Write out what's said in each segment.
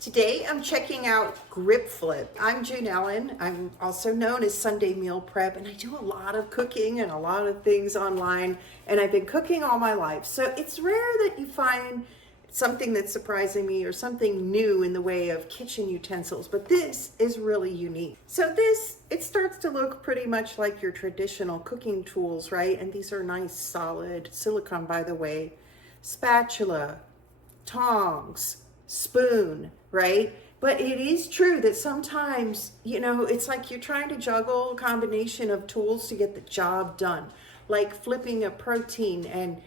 Today I'm checking out GripFlip. I'm June Ellen. I'm also known as Sunday Meal Prep, and I do a lot of cooking and a lot of things online, and I've been cooking all my life. So it's rare that you find something that's surprising me or something new in the way of kitchen utensils, but this is really unique. So it starts to look pretty much like your traditional cooking tools, right? And these are nice, solid silicone, by the way. Spatula, tongs, spoon, right? But it is true that sometimes, it's like you're trying to juggle a combination of tools to get the job done, like flipping a protein and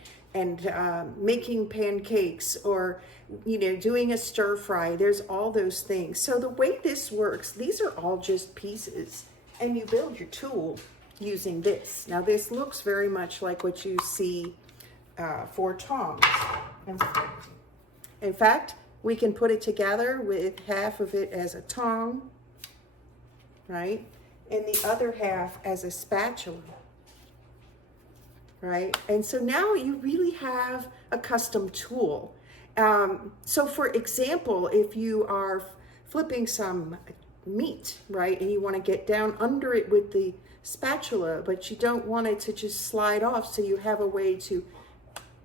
making pancakes, or doing a stir fry. There's all those things. So the way this works, these are all just pieces, and you build your tool using this. Now this looks very much like what you see for tongs. In fact, we can put it together with half of it as a tong, right? And the other half as a spatula, right? And so now you really have a custom tool. So for example, if you are flipping some meat, right, and you want to get down under it with the spatula, but you don't want it to just slide off, so you have a way to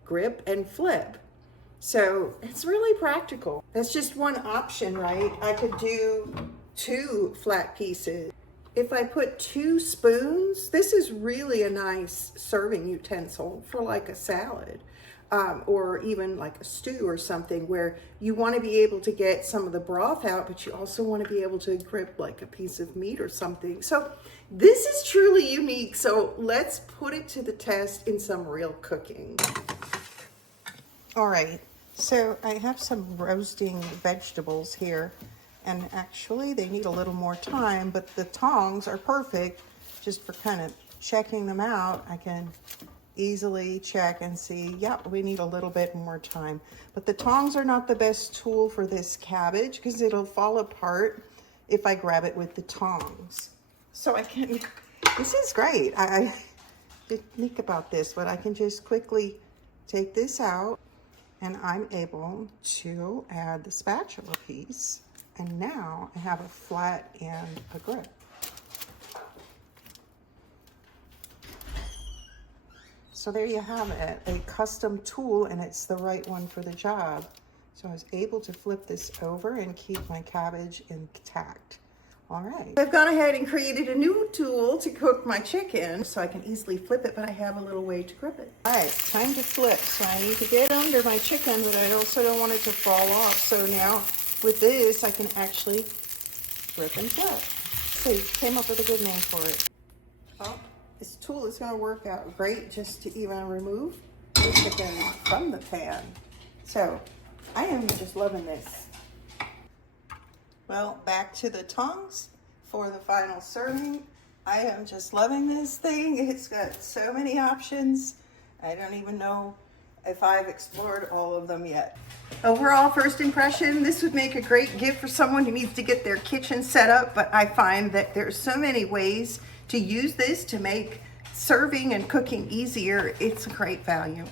grip and flip. So it's really practical. That's just one option, right? I could do 2 flat pieces. If I put 2 spoons, this is really a nice serving utensil for like a salad, or even like a stew or something, where you want to be able to get some of the broth out, but you also want to be able to grip like a piece of meat or something. So this is truly unique. So let's put it to the test in some real cooking. All right, so I have some roasting vegetables here, and actually they need a little more time, but the tongs are perfect just for kind of checking them out. I can easily check and see, yeah, we need a little bit more time. But the tongs are not the best tool for this cabbage because it'll fall apart if I grab it with the tongs. So this is great. I didn't think about this, but I can just quickly take this out, and I'm able to add the spatula piece. And now I have a flat and a grip. So there you have it, a custom tool, and it's the right one for the job. So I was able to flip this over and keep my cabbage intact. All right. I've gone ahead and created a new tool to cook my chicken so I can easily flip it, but I have a little way to grip it. All right, time to flip. So I need to get under my chicken, but I also don't want it to fall off. So now with this, I can actually grip and flip. See, came up with a good name for it. Well, this tool is going to work out great just to even remove the chicken from the pan. So I am just loving this. Well, back to the tongs for the final serving. I am just loving this thing. It's got so many options. I don't even know if I've explored all of them yet. Overall, first impression, this would make a great gift for someone who needs to get their kitchen set up, but I find that there's so many ways to use this to make serving and cooking easier. It's a great value.